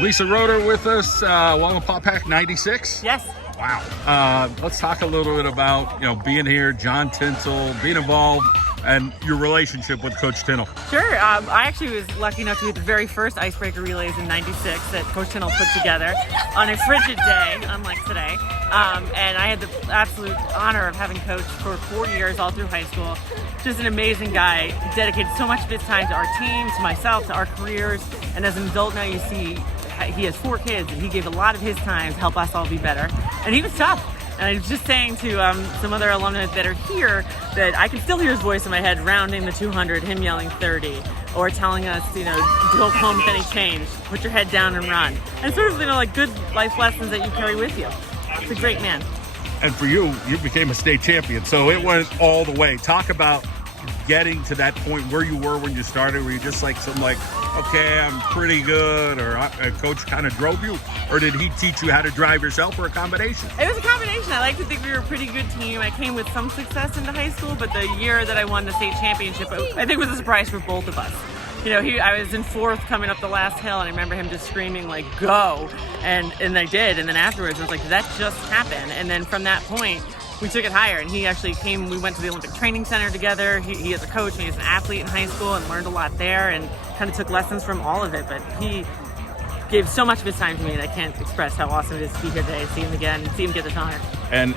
Lisa Roeder with us, Wallenpaw Pack 96. Yes. Wow. Let's talk a little bit about, being here, John Tintle, being involved, and your relationship with Coach Tintle. Sure. I actually was lucky enough to be at the very first icebreaker relays in '96 that Coach Tintle put together on a frigid day, unlike today. And I had the absolute honor of having coached for 4 years all through high school. Just an amazing guy. He dedicated so much of his time to our team, to myself, to our careers. And as an adult now, you see he has 4 kids, and he gave a lot of his time to help us all be better. And he was tough. And I was just saying to some other alumni that are here that I can still hear his voice in my head rounding the 200, him yelling 30, or telling us, don't home with any change, put your head down and run. And sort of, like good life lessons that you carry with you. It's a great man. And for you became a state champion, so it went all the way. Talk about getting to that point where you were when you started. Were you just okay, I'm pretty good, or a coach kind of drove you, or did he teach you how to drive yourself, or a combination? It was a combination. I like to think we were a pretty good team. I came with some success into high school, but the year that I won the state championship, I think was a surprise for both of us. I was in 4th coming up the last hill, and I remember him just screaming, go, and I did, and then afterwards I was like, did that just happen? And then from that point, we took it higher, and he actually came, we went to the Olympic Training Center together. He is a coach, and he's an athlete in high school, and learned a lot there, and kind of took lessons from all of it, but he gave so much of his time to me, and I can't express how awesome it is to be here today, see him again, and see him get this honor. And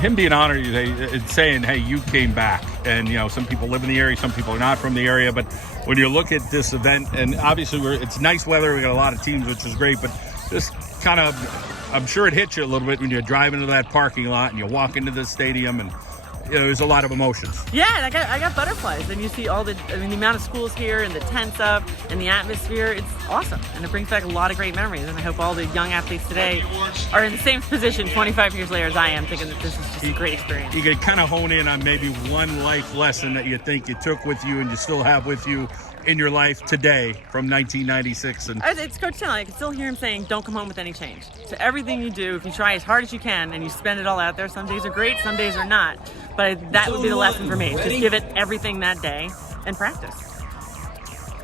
him being honored, it's saying, hey, you came back. And, some people live in the area, some people are not from the area. But when you look at this event, and obviously it's nice weather, we got a lot of teams, which is great. But this kind of, I'm sure it hits you a little bit when you drive into that parking lot and you walk into the stadium, and there's a lot of emotions. Yeah, I got butterflies, and you see the amount of schools here, and the tents up, and the atmosphere. It's awesome, and it brings back a lot of great memories. And I hope all the young athletes today are in the same position 25 years later as I am, thinking that this is just a great experience. You could kind of hone in on maybe one life lesson that you think you took with you and you still have with you in your life today from 1996. And it's Coach Tintle. I can still hear him saying, don't come home with any change. So everything you do, if you try as hard as you can and you spend it all out there, some days are great, some days are not. But that would be the lesson for me. Just give it everything that day and practice.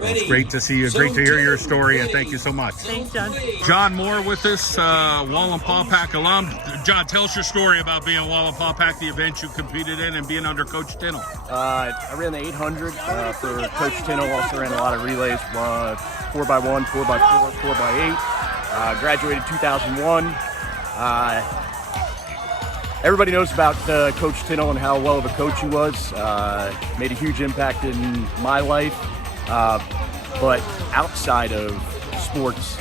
It's great to see you. Great to hear your story, and thank you so much. Thanks, John. John Moore with us, Wallenpaw Pack alum. John, tell us your story about being Wallenpaw Pack, the event you competed in, and being under Coach Tintle. I ran the 800 for Coach Tintle. Also ran a lot of relays, 4x1, 4x4, 4x8. Graduated 2001. Everybody knows about Coach Tintle and how well of a coach he was. Made a huge impact in my life. But outside of sports,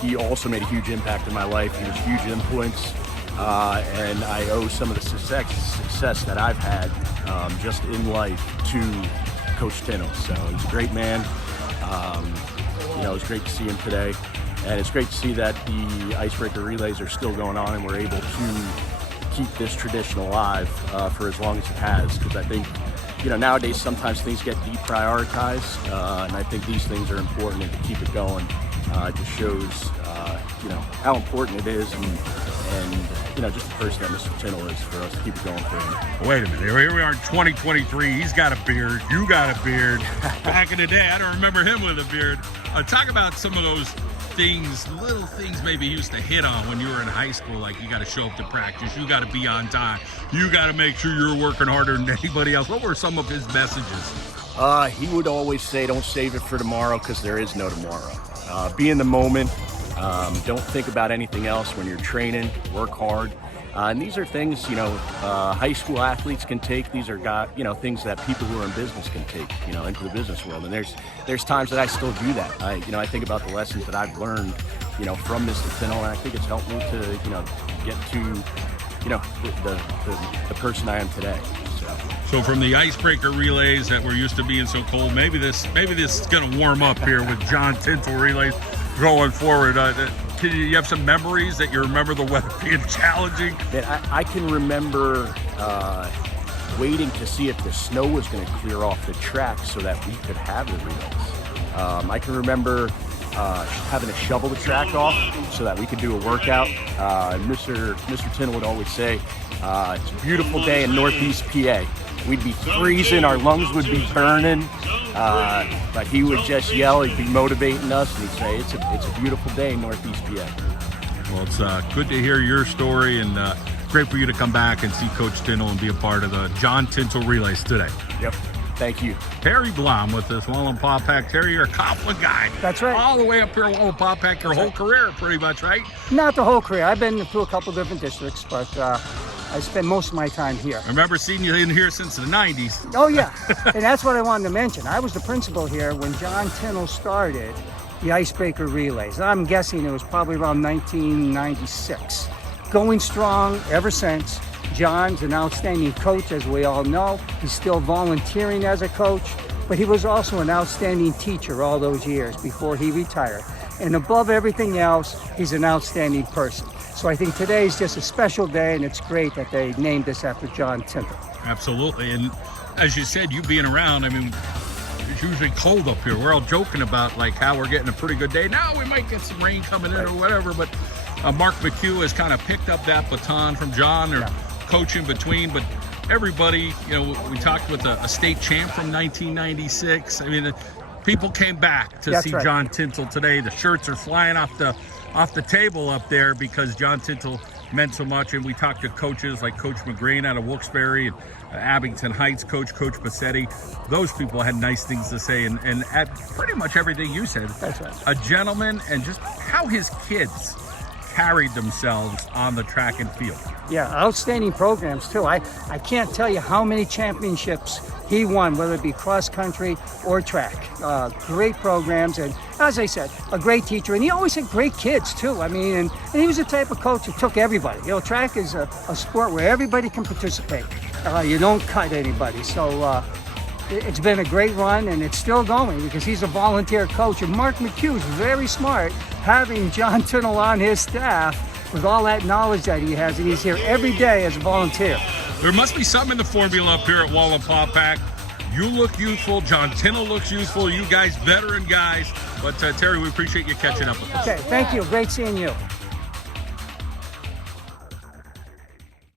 he also made a huge impact in my life. He was a huge influence, and I owe some of the success that I've had just in life to Coach Tintle. So he's a great man. It's great to see him today, and it's great to see that the icebreaker relays are still going on, and we're able to keep this tradition alive for as long as it has, because I think nowadays sometimes things get deprioritized, and I think these things are important, and to keep it going just shows how important it is, and just the person that Mr. Tintle is for us to keep it going for him. Wait a minute, here we are in 2023, he's got a beard, you got a beard. Back in the day, I don't remember him with a beard. Talk about some of those little things maybe he used to hit on when you were in high school, like you got to show up to practice, you got to be on time, you got to make sure you're working harder than anybody else. What were some of his messages? He would always say, don't save it for tomorrow, because there is no tomorrow. Be in the moment. Don't think about anything else when you're training. Work hard. And these are things, high school athletes can take. These are things that people who are in business can take, into the business world. And there's times that I still do that. I think about the lessons that I've learned, from Mr. Tintle, and I think it's helped me to, get to, the person I am today. So from the icebreaker relays that were used to being so cold, maybe this is going to warm up here with John Tintle relays going forward. You have some memories that you remember the weather being challenging? I can remember waiting to see if the snow was going to clear off the track so that we could have the relays. I can remember having to shovel the track off so that we could do a workout. Mr. Tintle would always say, it's a beautiful day in Northeast PA. we'd be freezing, our lungs would be burning, but he would just yell, he'd be motivating us, and he'd say, it's a beautiful day in Northeast PA. Well, it's good to hear your story, and great for you to come back and see Coach Tintle and be a part of the John Tintle Relays today. Yep. Thank you. Terry Blom with us, Wallenpaupack. Terry, you're a Coughlin guy. That's right. All the way up here at Wallenpaupack your whole career, pretty much, right? Not the whole career. I've been through a couple different districts, but I spent most of my time here. I remember seeing you in here since the 90s. Oh, yeah. And that's what I wanted to mention. I was the principal here when John Tintle started the Icebreaker Relays. I'm guessing it was probably around 1996. Going strong ever since. John's an outstanding coach, as we all know. He's still volunteering as a coach, but he was also an outstanding teacher all those years before he retired. And above everything else, he's an outstanding person. So I think today is just a special day, and it's great that they named this after John Tintle. Absolutely. And as you said, you being around, I mean, it's usually cold up here. We're all joking about like how we're getting a pretty good day. Now we might get some rain coming in or whatever, but Mark McHugh has kind of picked up that baton from John, or coaching between, but everybody, you know, we talked with a state champ from 1996. I mean, people came back to see John Tintle today. The shirts are flying off the table up there because John Tintle meant so much. And we talked to coaches like Coach McGrain out of Wilkes-Barre and Abington Heights, Coach Bassetti. Those people had nice things to say, and at pretty much everything you said. That's right. A gentleman, and just how his kids carried themselves on the track and field. Yeah, outstanding programs too. I can't tell you how many championships he won, whether it be cross country or track. Great programs, and as I said, a great teacher. And he always had great kids too. I mean, and he was the type of coach who took everybody. You know, track is a sport where everybody can participate. You don't cut anybody. So it's been a great run, and it's still going because he's a volunteer coach. And Mark McHugh is very smart, having John Tintle on his staff with all that knowledge that he has, and he's here every day as a volunteer. There must be something in the formula up here at Wallenpaupack. You look youthful. John Tintle looks youthful. You guys, veteran guys. But Terry, we appreciate you catching up with us. Okay, thank you. Great seeing you.